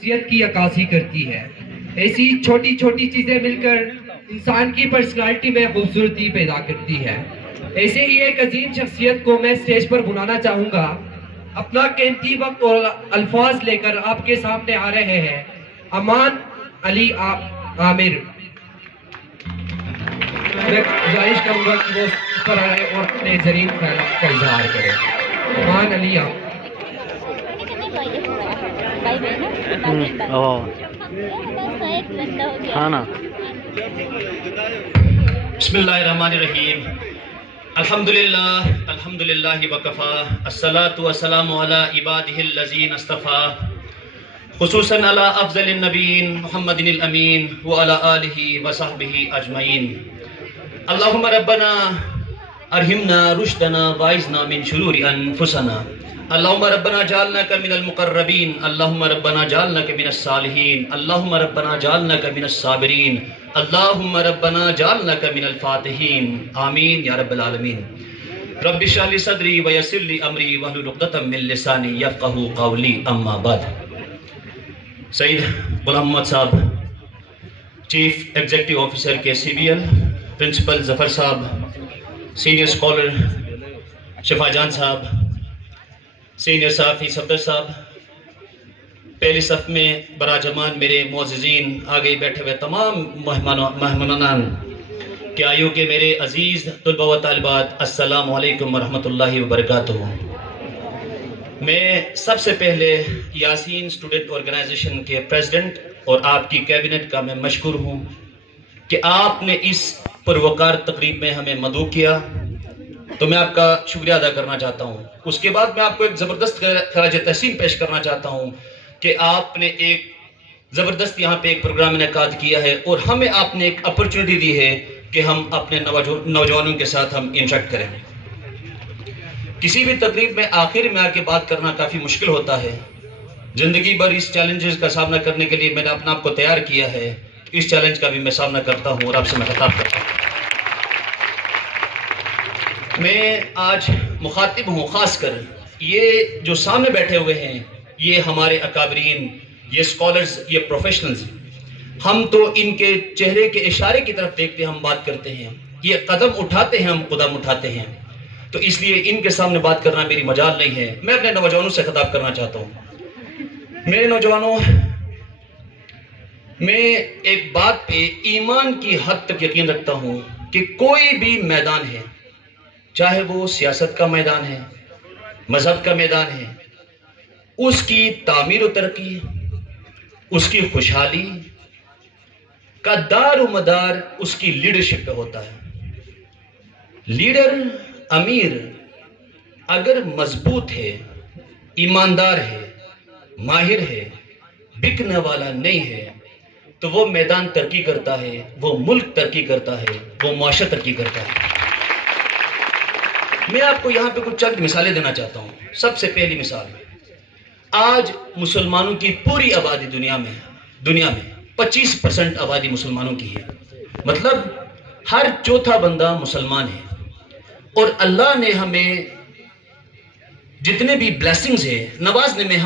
شخصیت کی عکاسی کرتی ہے۔ ایسی چھوٹی چھوٹی چیزیں مل کر انسان کی پرسنالٹی میں خوبصورتی پیدا کرتی ہے۔ ایسے ہی ایک عظیم شخصیت کو میں اسٹیج پر بلانا چاہوں گا۔ اپنا قیمتی وقت اور الفاظ لے کر آپ کے سامنے آ رہے ہیں امان علی عامر۔ میں گزارش کروں گا کہ وہ اس پر آئے اور اپنے زرین خیالات کا اظہار کریں۔ امان علی عامر۔ بسم اللہ الرحمن الرحیم۔ الحمدللہ وکفا، الصلاة والسلام علی عبادہ الذین اصطفیٰ، خصوصاً علی افضل النبیین محمد الامین وعلی آلہ وصحبہ اجمعین۔ اللہم ربنا ارہمنا رشدنا وعذنا من شرور انفسنا، اللہم ربنا جعلناک من المقربین، اللہم ربنا جعلناک من الصالحین، اللہم ربنا جعلناک من الصابرین، اللہم ربنا جعلناک من الفاتحین، آمین یا رب العالمین۔ رب اشرح لی صدری ویسر لی امری واحلل عقدۃ من لسانی یفقہوا قولی، اما بعد۔ سعید غلام محمد صاحب، چیف ایگزیکٹو آفیسر کے سی بی ایل، پرنسپل ظفر صاحب، سینئر اسکالر شفا جان صاحب، سینئر صحافی صفدر صاحب، پہلی صف میں براجمان میرے معززین، آگے بیٹھے ہوئے تمام مہمانان، کیایو کے میرے عزیز طلبہ و طالبات، السلام علیکم ورحمۃ اللہ وبرکاتہ۔ میں سب سے پہلے یاسین اسٹوڈنٹ آرگنائزیشن کے پریزیڈنٹ اور آپ کی کیبنٹ کا میں مشکور ہوں کہ آپ نے اس پروقار تقریب میں ہمیں مدعو کیا، تو میں آپ کا شکریہ ادا کرنا چاہتا ہوں۔ اس کے بعد میں آپ کو ایک زبردست خراج تحسین پیش کرنا چاہتا ہوں کہ آپ نے ایک زبردست یہاں پہ ایک پروگرام انعقاد کیا ہے اور ہمیں آپ نے ایک اپرچونٹی دی ہے کہ ہم اپنے نوجوانوں کے ساتھ ہم انٹریکٹ کریں۔ کسی بھی تقریب میں آخر میں آ کے بات کرنا کافی مشکل ہوتا ہے۔ زندگی بھر اس چیلنجز کا سامنا کرنے کے لیے میں نے اپنا آپ کو تیار کیا ہے، اس چیلنج کا بھی میں سامنا کرتا ہوں اور آپ سے میں خطاب کرتا ہوں۔ میں آج مخاطب ہوں خاص کر یہ جو سامنے بیٹھے ہوئے ہیں، یہ ہمارے اکابرین، یہ اسکالرز، یہ پروفیشنلز۔ ہم تو ان کے چہرے کے اشارے کی طرف دیکھتے ہم بات کرتے ہیں، یہ قدم اٹھاتے ہیں ہم قدم اٹھاتے ہیں، تو اس لیے ان کے سامنے بات کرنا میری مجال نہیں ہے۔ میں اپنے نوجوانوں سے خطاب کرنا چاہتا ہوں۔ میرے نوجوانوں، میں ایک بات پہ ایمان کی حد تک یقین رکھتا ہوں کہ کوئی بھی میدان ہے، چاہے وہ سیاست کا میدان ہے، مذہب کا میدان ہے، اس کی تعمیر و ترقی، اس کی خوشحالی کا دار و مدار اس کی لیڈرشپ پہ ہوتا ہے۔ لیڈر، امیر اگر مضبوط ہے، ایماندار ہے، ماہر ہے، بکنے والا نہیں ہے، تو وہ میدان ترقی کرتا ہے، وہ ملک ترقی کرتا ہے، وہ معاشرہ ترقی کرتا ہے۔ میں آپ کو یہاں پہ کچھ چند مثالیں دینا چاہتا ہوں۔ سب سے پہلی مثال، آج مسلمانوں کی پوری آبادی دنیا میں 25% آبادی مسلمانوں کی ہے، مطلب ہر چوتھا بندہ مسلمان ہے، اور اللہ نے ہمیں جتنے بھی بلیسنگز ہیں، نوازنے میں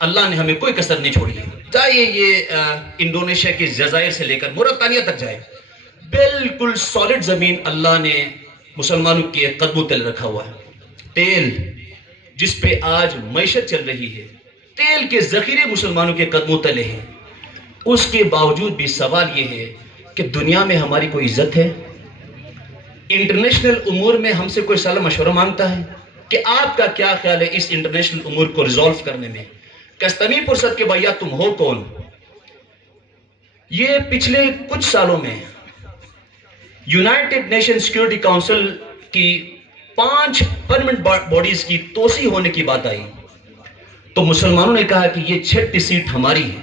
اللہ نے ہمیں کوئی کسر نہیں چھوڑی ہے، چاہے یہ انڈونیشیا کے جزائر سے لے کر موریتانیہ تک جائے، بالکل سالڈ زمین اللہ نے مسلمانوں کے قدموں تلے رکھا ہوا ہے۔ تیل جس پہ آج معیشت چل رہی ہے، تیل کے ذخیرے مسلمانوں کے قدموں تلے ہیں، اس کے باوجود بھی سوال یہ ہے کہ دنیا میں ہماری کوئی عزت ہے؟ انٹرنیشنل امور میں ہم سے کوئی صلاح مشورہ مانگتا ہے کہ آپ کا کیا خیال ہے اس انٹرنیشنل امور کو ریزولف کرنے میں؟ کستمی پرست کے بھیا تم ہو کون؟ یہ پچھلے کچھ سالوں میں یونائٹڈ نیشن سیکیورٹی کاؤنسل کی 5 پرمنٹ باڈیز کی توسیع ہونے کی بات آئی تو مسلمانوں نے کہا کہ یہ 6 سیٹ ہماری ہے۔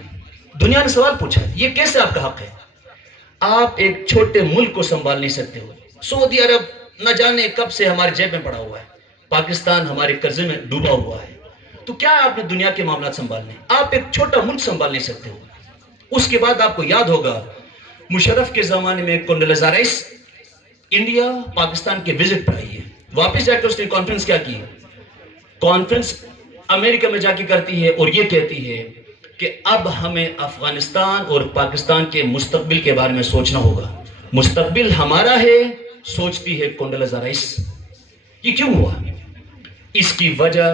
دنیا نے سوال پوچھا، یہ کیسے آپ کا حق ہے؟ آپ ایک چھوٹے ملک کو سنبھال نہیں سکتے ہو۔ سعودی عرب نہ جانے کب سے ہمارے جیب میں پڑا ہوا ہے، پاکستان ہمارے قرضے میں ڈوبا ہوا ہے، تو کیا آپ نے دنیا کے معاملات سنبھالنے؟ آپ ایک چھوٹا ملک سنبھال نہیں سکتے ہو۔ اس کے بعد آپ کو یاد ہوگا مشرف کے زمانے میں کنڈولیزا رائس انڈیا پاکستان کے وزٹ پر آئی ہے، واپس جا کے اس نے کانفرنس کیا کی؟ کانفرنس امریکہ میں جا کے کرتی ہے اور یہ کہتی ہے کہ اب ہمیں افغانستان اور پاکستان کے مستقبل کے بارے میں سوچنا ہوگا. مستقبل ہمارا ہے، سوچتی ہے کونڈلیزا رائس. یہ کیوں ہوا؟ اس کی وجہ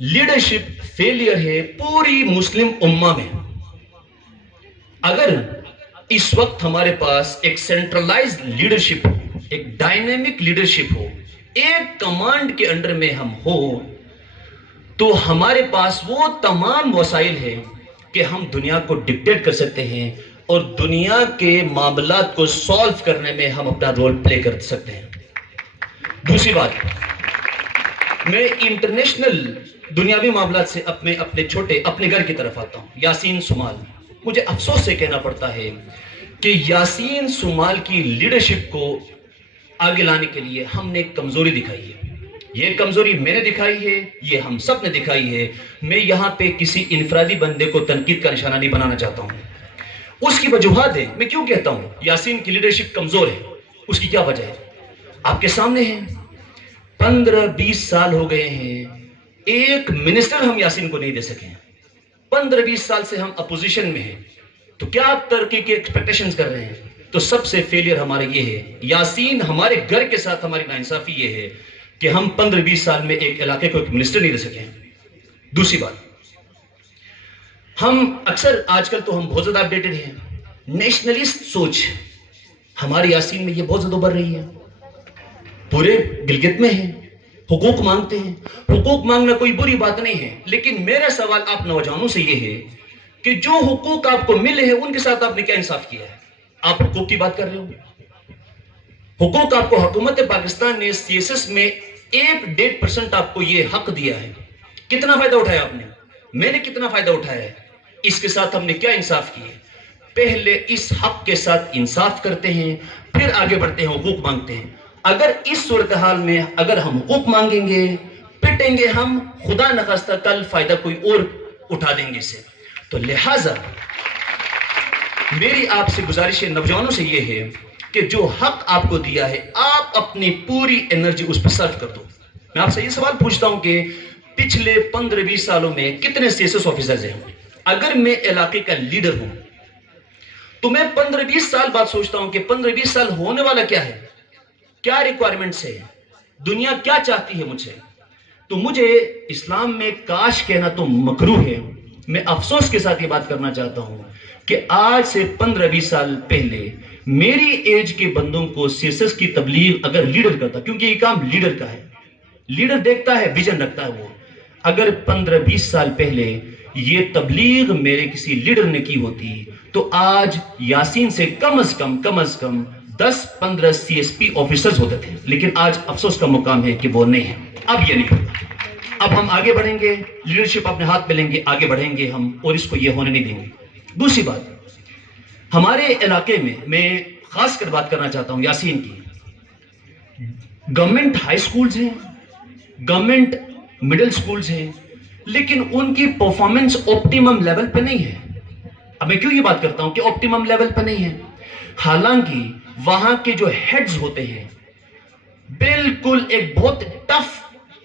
لیڈرشپ فیلئر ہے پوری مسلم امہ میں. اگر اس وقت ہمارے پاس ایک سینٹرلائزڈ لیڈرشپ ہو، ایک ڈائنامک لیڈرشپ ہو، ایک کمانڈ کے انڈر میں ہم ہو، تو ہمارے پاس وہ تمام وسائل ہیں کہ ہم دنیا کو ڈکٹیٹ کر سکتے ہیں اور دنیا کے معاملات کو سالو کرنے میں ہم اپنا رول پلے کر سکتے ہیں. دوسری بات، میں انٹرنیشنل دنیاوی معاملات سے اپنے گھر کی طرف آتا ہوں. یاسین سمال، مجھے افسوس سے کہنا پڑتا ہے کہ یاسین سمال کی لیڈرشپ کو آگے لانے کے لیے ہم نے ایک کمزوری دکھائی ہے. یہ کمزوری میں نے دکھائی ہے، یہ ہم سب نے دکھائی ہے. میں یہاں پہ کسی انفرادی بندے کو تنقید کا نشانہ نہیں بنانا چاہتا ہوں. اس کی وجوہات ہے. میں کیوں کہتا ہوں یاسین کی لیڈرشپ کمزور ہے؟ اس کی کیا وجہ ہے؟ آپ کے سامنے ہے. 15-20 سال ہو گئے ہیں، ایک منسٹر ہم یاسین کو نہیں دے سکے ہیں. 15-20 سال سے ہم اپوزیشن میں ہیں، تو کیا آپ ترقی کی ایکسپیکٹیشنز کر رہے ہیں؟ تو سب سے فیلئر ہمارا یہ ہے. یاسین ہمارے گھر کے ساتھ ہماری ناانصافی یہ ہے کہ ہم 15-20 سال میں ایک علاقے کو ایک منسٹر نہیں دے سکے ہیں. دوسری بات، ہم اکثر آج کل تو ہم بہت زیادہ اپڈیٹڈ ہیں. نیشنلسٹ سوچ ہماری یاسین میں یہ بہت زیادہ بڑھ رہی ہے. پورے گلگت میں ہیں، حقوق مانگتے ہیں. حقوق مانگنا کوئی بری بات نہیں ہے، لیکن میرا سوال آپ نوجوانوں سے یہ ہے کہ جو حقوق آپ کو ملے ہیں ان کے ساتھ آپ نے کیا انصاف کیا ہے؟ آپ حقوق کی بات کر رہے ہو. حقوق آپ کو حکومت پاکستان نے CSS میں 1.5% آپ کو یہ حق دیا ہے. کتنا فائدہ اٹھایا آپ نے؟ میں نے کتنا فائدہ اٹھایا ہے؟ اس کے ساتھ ہم نے کیا انصاف کیا ہے؟ پہلے اس حق کے ساتھ انصاف کرتے ہیں، پھر آگے بڑھتے ہیں، حقوق مانگتے ہیں. اگر اس صورتحال میں اگر ہم حقوق مانگیں گے، پٹیں گے ہم، خدا نخواستہ کل فائدہ کوئی اور اٹھا دیں گے اسے. تو لہٰذا میری آپ سے گزارش ہے، نوجوانوں سے یہ ہے کہ جو حق آپ کو دیا ہے آپ اپنی پوری انرجی اس پہ صرف کر دو. میں آپ سے یہ سوال پوچھتا ہوں کہ پچھلے 15-20 سالوں میں کتنے CSS آفیسرز ہیں؟ اگر میں علاقے کا لیڈر ہوں تو میں 15-20 سال بعد سوچتا ہوں کہ 15-20 سال ہونے والا کیا ہے، کیا ریکوائرمنٹس ہے، دنیا کیا چاہتی ہے مجھ سے. تو مجھے اسلام میں کاش کہنا تو مکروہ ہے. میں افسوس کے ساتھ یہ بات کرنا چاہتا ہوں کہ آج سے 15-20 سال پہلے میری ایج کے بندوں کو CSS کی تبلیغ اگر لیڈر کرتا، کیونکہ یہ کام لیڈر کا ہے، لیڈر دیکھتا ہے، ویژن رکھتا ہے وہ. اگر 15-20 سال پہلے یہ تبلیغ میرے کسی لیڈر نے کی ہوتی تو آج یاسین سے کم از کم 10-15 CSP آفیسرز ہوتے تھے. لیکن آج افسوس کا مقام ہے کہ وہ نہیں ہے. اب یہ نہیں ہوگا. اب ہم آگے بڑھیں گے، لیڈرشپ اپنے ہاتھ میں لیں گے، آگے بڑھیں گے ہم، اور اس کو یہ ہونے نہیں دیں گے. دوسری بات، ہمارے علاقے میں خاص کر بات کرنا چاہتا ہوں یاسین کی. گورنمنٹ ہائی سکولز ہیں، گورنمنٹ مڈل سکولز ہیں، لیکن ان کی پرفارمنس آپٹیمم لیول پہ نہیں ہے. اب میں کیوں یہ بات کرتا ہوں کہ آپٹیمم لیول پہ نہیں ہے؟ حالانکہ وہاں کے جو ہیڈز ہوتے ہیں بالکل ایک بہت ٹف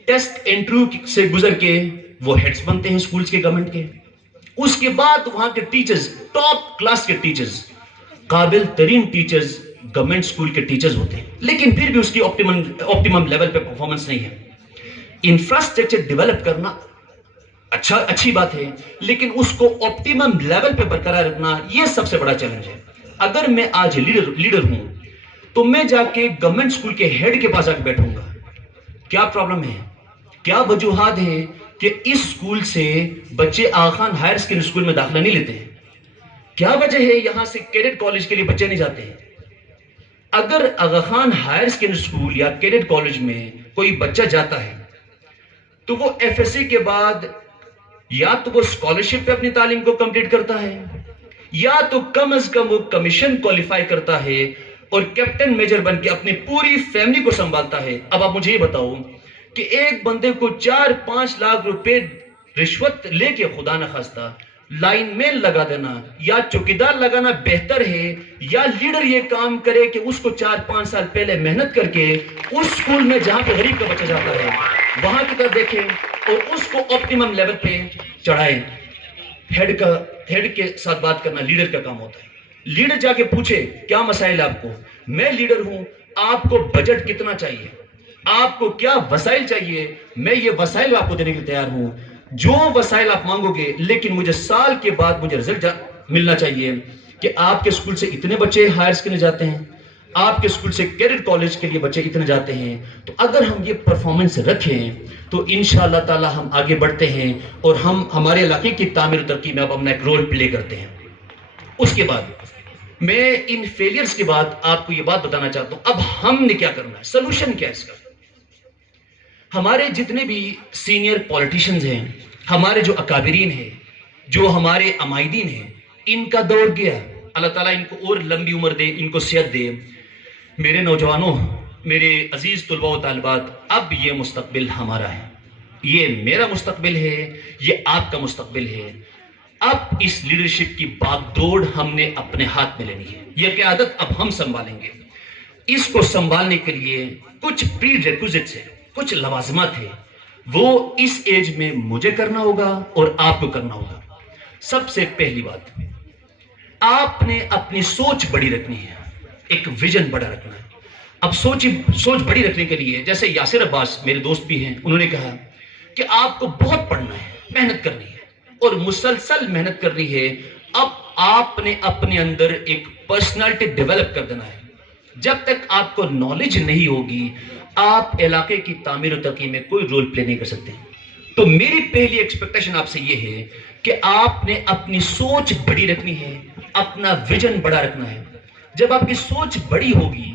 ٹیسٹ انٹرویو سے گزر کے وہ ہیڈز بنتے ہیں سکولز کے، گورنمنٹ کے. اس کے بعد وہاں کے ٹیچرز، ٹاپ کلاس کے ٹیچرز، قابل ترین ٹیچرز گورنمنٹ سکول کے ٹیچرز ہوتے ہیں، لیکن پھر بھی اس کی آپٹیمم لیول پہ پرفارمنس نہیں ہے. انفراسٹرکچر ڈیولپ کرنا اچھی بات ہے، لیکن اس کو آپٹیمم لیول پہ برقرار رکھنا یہ سب سے بڑا چیلنج ہے. اگر میں آج لیڈر ہوں تو میں جا کے گورنمنٹ سکول کے ہیڈ کے پاس آ کے بیٹھوں گا، کیا پرابلم ہے، کیا وجوہات ہیں کہ اس سکول سے بچے آغا خان ہائر سیکنڈری سکول میں داخلہ نہیں لیتے ہیں، کیا وجہ ہے یہاں سے کیڈٹ کالج کے لیے بچے نہیں جاتے ہیں. اگر آغا خان ہائر سیکنڈری سکول یا کیڈٹ کالج میں کوئی بچہ جاتا ہے تو وہ FSC کے بعد یا تو وہ اسکالرشپ پہ اپنی تعلیم کو کمپلیٹ کرتا ہے، یا تو کم از کم وہ کمیشن کوالیفائی کرتا ہے اور کیپٹن میجر بن کے اپنی پوری فیملی کو سنبھالتا ہے. اب آپ مجھے یہ بتاؤ کہ ایک بندے کو 4-5 لاکھ روپے رشوت لے کے خدا نخواستہ لائن مین لگا دینا یا چوکیدار لگانا بہتر ہے، یا لیڈر یہ کام کرے کہ اس کو 4-5 سال پہلے محنت کر کے اس سکول میں جہاں پہ غریب کا بچہ جاتا ہے وہاں کی طرف دیکھیں اور اس کو آپٹیمم لیول پہ چڑھائیں. ہیڈ کے ساتھ بات کرنا لیڈر کا کام ہوتا ہے۔ لیڈر جا کے پوچھے کیا مسائل آپ کو، میں لیڈر ہوں، آپ کو بجٹ کتنا چاہیے، آپ کو کیا وسائل چاہیے، میں یہ وسائل آپ کو دینے کے لیے تیار ہوں، جو وسائل آپ مانگو گے، لیکن مجھے سال کے بعد مجھے رزلٹ ملنا چاہیے کہ آپ کے اسکول سے اتنے بچے ہائر سیکنڈری جاتے ہیں، آپ کے اسکول سے کیڈٹ کالج کے لیے بچے اتنے جاتے ہیں۔ تو اگر ہم یہ پرفارمنس رکھیں تو انشاءاللہ تعالی ہم آگے بڑھتے ہیں اور ہم ہمارے علاقے کی تعمیر و ترقی میں اب اپنا ایک رول پلے کرتے ہیں۔ اس کے بعد میں ان فیلئرز کے بعد آپ کو یہ بات بتانا چاہتا ہوں اب ہم نے کیا کرنا ہے، سلوشن کیا ہے اس کا۔ ہمارے جتنے بھی سینئر پولیٹیشنز ہیں، ہمارے جو اکابرین ہیں، جو ہمارے عمائدین ہیں، ان کا دور گیا ہے۔ اللہ تعالیٰ ان کو اور لمبی عمر دے، ان کو صحت دے۔ میرے نوجوانوں، میرے عزیز طلباء و طالبات، اب یہ مستقبل ہمارا ہے، یہ میرا مستقبل ہے، یہ آپ کا مستقبل ہے۔ اب اس لیڈرشپ کی باغ دوڑ ہم نے اپنے ہاتھ میں لینی ہے، یہ قیادت اب ہم سنبھالیں گے۔ اس کو سنبھالنے کے لیے کچھ پری ریکوزٹس ہیں، کچھ لوازمات ہیں، وہ اس ایج میں مجھے کرنا ہوگا اور آپ کو کرنا ہوگا۔ سب سے پہلی بات، آپ نے اپنی سوچ بڑی رکھنی ہے، ایک ویژن بڑا رکھنا ہے۔ اب سوچ بڑی رکھنے کے لیے جیسے یاسر عباس میرے دوست بھی ہیں، انہوں نے کہا کہ آپ کو بہت پڑھنا ہے، محنت کرنی ہے اور مسلسل محنت کرنی ہے۔ اب آپ نے اپنے اندر ایک پرسنالٹی ڈیولپ کر دینا ہے۔ جب تک آپ کو نالج نہیں ہوگی، آپ علاقے کی تعمیر و ترقی میں کوئی رول پلے نہیں کر سکتے۔ تو میری پہلی ایکسپیکٹیشن آپ سے یہ ہے کہ آپ نے اپنی سوچ بڑی رکھنی ہے، اپنا ویژن بڑا رکھنا ہے۔ جب آپ کی سوچ بڑی ہوگی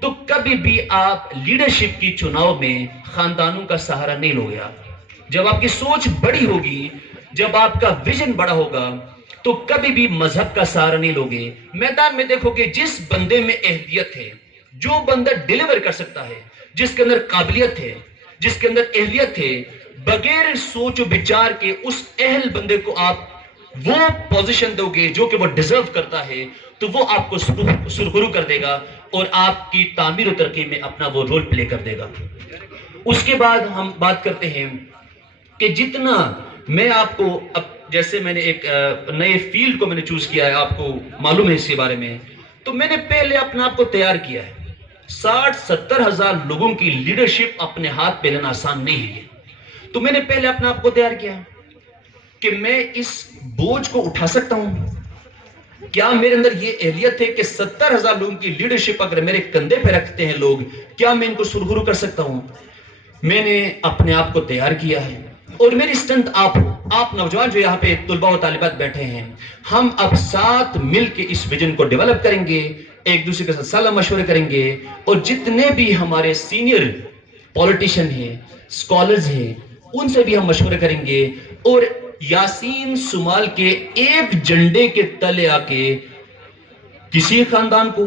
تو کبھی بھی آپ لیڈرشپ کی چناؤ میں خاندانوں کا سہارا نہیں لو گے۔ جب آپ کی سوچ بڑی ہوگی، جب آپ کا ویژن بڑا ہوگا تو کبھی بھی مذہب کا سہارا نہیں لو گے۔ میدان میں دیکھو کہ جس بندے میں اہلیت ہے، جو بندہ ڈیلیور کر سکتا ہے، جس کے اندر قابلیت ہے، جس کے اندر اہلیت ہے، بغیر سوچ و بچار کے اس اہل بندے کو آپ وہ پوزیشن دو گے جو کہ وہ ڈیزرو کرتا ہے، تو وہ آپ کو سرخرو کر دے گا اور آپ کی تعمیر و ترقی میں اپنا وہ رول پلے کر دے گا۔ اس کے بعد ہم بات کرتے ہیں کہ جتنا میں آپ کو، اب جیسے میں نے ایک نئے فیلڈ کو میں نے چوز کیا ہے، آپ کو معلوم ہے اس کے بارے میں، تو میں نے پہلے اپنا آپ کو تیار کیا ہے۔ 60-70 ہزار لوگوں کی لیڈرشپ اپنے ہاتھ پہ لینا آسان نہیں ہے، تو میں نے پہلے اپنا آپ کو تیار کیا کہ میں اس بوجھ کو اٹھا سکتا ہوں۔ کیا میرے اندر یہ اہلیت ہے کہ 70 ہزار لوگوں کی لیڈرشپ اگر میرے کندھے پہ رکھتے ہیں لوگ، کیا میں ان کو سرخرو کر سکتا ہوں؟ میں نے اپنے آپ کو تیار کیا ہے اور میری اسٹرینتھ آپ ہو، آپ نوجوان جو یہاں پہ طلباء و طالبات بیٹھے ہیں، ہم اب ساتھ مل کے اس ویژن کو ڈیولپ کریں گے، ایک دوسرے کے ساتھ صلاح مشورے کریں گے، اور جتنے بھی ہمارے سینئر پولیٹیشین ہیں، اسکالرز ہیں، ان سے بھی ہم مشورے کریں گے، اور یاسین سمال کے ایک جھنڈے کے تلے آ کے کسی خاندان کو،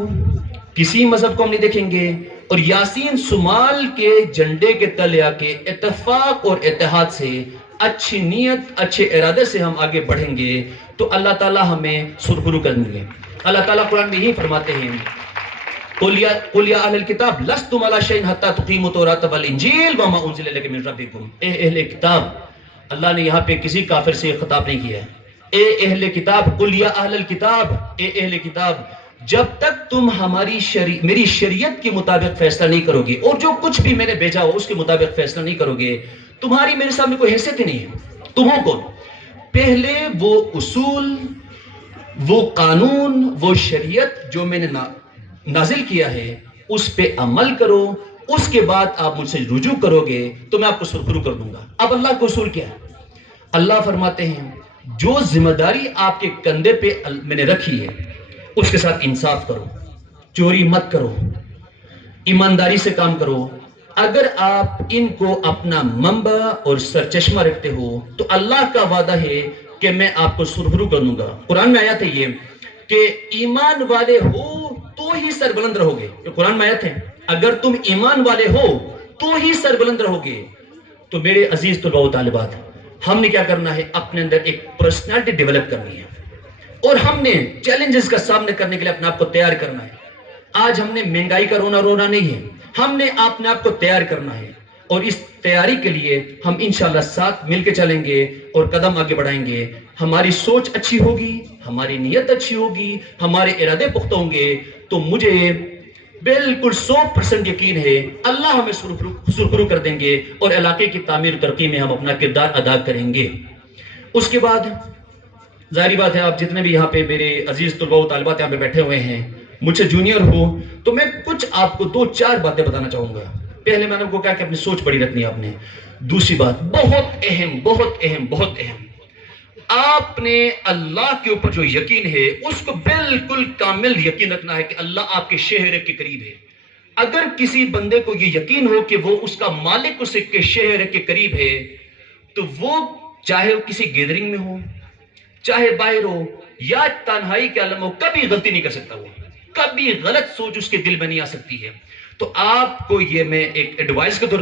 کسی مذہب کو ہم نہیں دیکھیں گے، اور یاسین سمال کے جھنڈے کے تلے آ کے اتفاق اور اتحاد سے، اچھی نیت، اچھے ارادے سے ہم آگے بڑھیں گے تو اللہ تعالیٰ ہمیں سرخرو کریں گے۔ اللہ تعالیٰ قرآن میں یہی فرماتے ہیں، قُلْ يَا أَهْلَ الْكِتَابِ لَسْتُمْ عَلَىٰ شَيْءٍ حَتَّىٰ تُقِيمُوا التَّوْرَاةَ وَالْإِنْجِيلَ وَمَا أُنزِلَ إِلَيْكُم مِّن رَّبِّكُمْ۔ اے اہل کتاب، اللہ نے یہاں پہ کسی کافر سے خطاب نہیں کیا ہے۔ اے اہل کتاب، قُلْ يَا أَهْلَ الْكِتَابِ، اے اہل کتاب، جب تک تم میری شریعت کے مطابق فیصلہ نہیں کرو گے، اور جو کچھ بھی میں نے بھیجا ہو اس کے مطابق فیصلہ نہیں کرو گے، تمہاری میرے سامنے کوئی حیثیت ہی نہیں ہے۔ تمہوں کو پہلے وہ اصول، وہ قانون، وہ شریعت جو میں نے نازل کیا ہے اس پہ عمل کرو، اس کے بعد آپ مجھ سے رجوع کرو گے تو میں آپ کو سرخرو کر دوں گا۔ اب اللہ کا اصول کیا ہے؟ اللہ فرماتے ہیں جو ذمہ داری آپ کے کندھے پہ میں نے رکھی ہے اس کے ساتھ انصاف کرو، چوری مت کرو، ایمانداری سے کام کرو۔ اگر آپ ان کو اپنا منبع اور سرچشمہ رکھتے ہو تو اللہ کا وعدہ ہے کہ میں آپ کو سرخرو کر دوں گا۔ قرآن میں آیت ہے یہ کہ ایمان والے ہو تو ہی سربلند رہو گے، یہ قرآن میں آیت ہے، اگر تم ایمان والے ہو تو ہی سربلند رہو گے۔ تو میرے عزیز طلباء و طالبات، ہم نے کیا کرنا ہے؟ اپنے اندر ایک پرسنالٹی ڈیولپ کرنی ہے، اور ہم نے چیلنجز کا سامنا کرنے کے لیے اپنے آپ کو تیار کرنا ہے۔ آج ہم نے مہنگائی کا رونا نہیں ہے، ہم نے اپنے آپ کو تیار کرنا ہے، اور اس تیاری کے لیے ہم انشاءاللہ ساتھ مل کے چلیں گے اور قدم آگے بڑھائیں گے۔ ہماری سوچ اچھی ہوگی، ہماری نیت اچھی ہوگی، ہمارے ارادے پختہ ہوں گے، تو مجھے بالکل 100% یقین ہے اللہ ہمیں سرخرو کر دیں گے اور علاقے کی تعمیر و ترقی میں ہم اپنا کردار ادا کریں گے۔ اس کے بعد ظاہری بات ہے، آپ جتنے بھی یہاں پہ میرے عزیز طلباء و طالبات یہاں پہ بیٹھے ہوئے ہیں، مجھ سے جونیئر ہو، تو میں کچھ آپ کو 2-4 باتیں بتانا چاہوں گا۔ پہلے میں نے آپ کو کہا کہ اپنی سوچ بڑی رکھنی ہے آپ نے۔ دوسری بات بہت اہم، بہت اہم، بہت اہم، آپ نے اللہ کے اوپر جو یقین ہے اس کو بالکل کامل یقین رکھنا ہے کہ اللہ آپ کے شہر کے قریب ہے۔ اگر کسی بندے کو یہ یقین ہو کہ وہ اس کا مالک اس کے شہر کے قریب ہے، تو وہ چاہے وہ کسی گیدرنگ میں ہو، چاہے باہر ہو یا تنہائی کے عالم ہو، کبھی غلطی نہیں کر سکتا، وہ کبھی غلط سوچ اس کے دل میں نہیں آ سکتی ہے۔ تو آپ کو یہ میں ایک ایڈوائس کے طور پر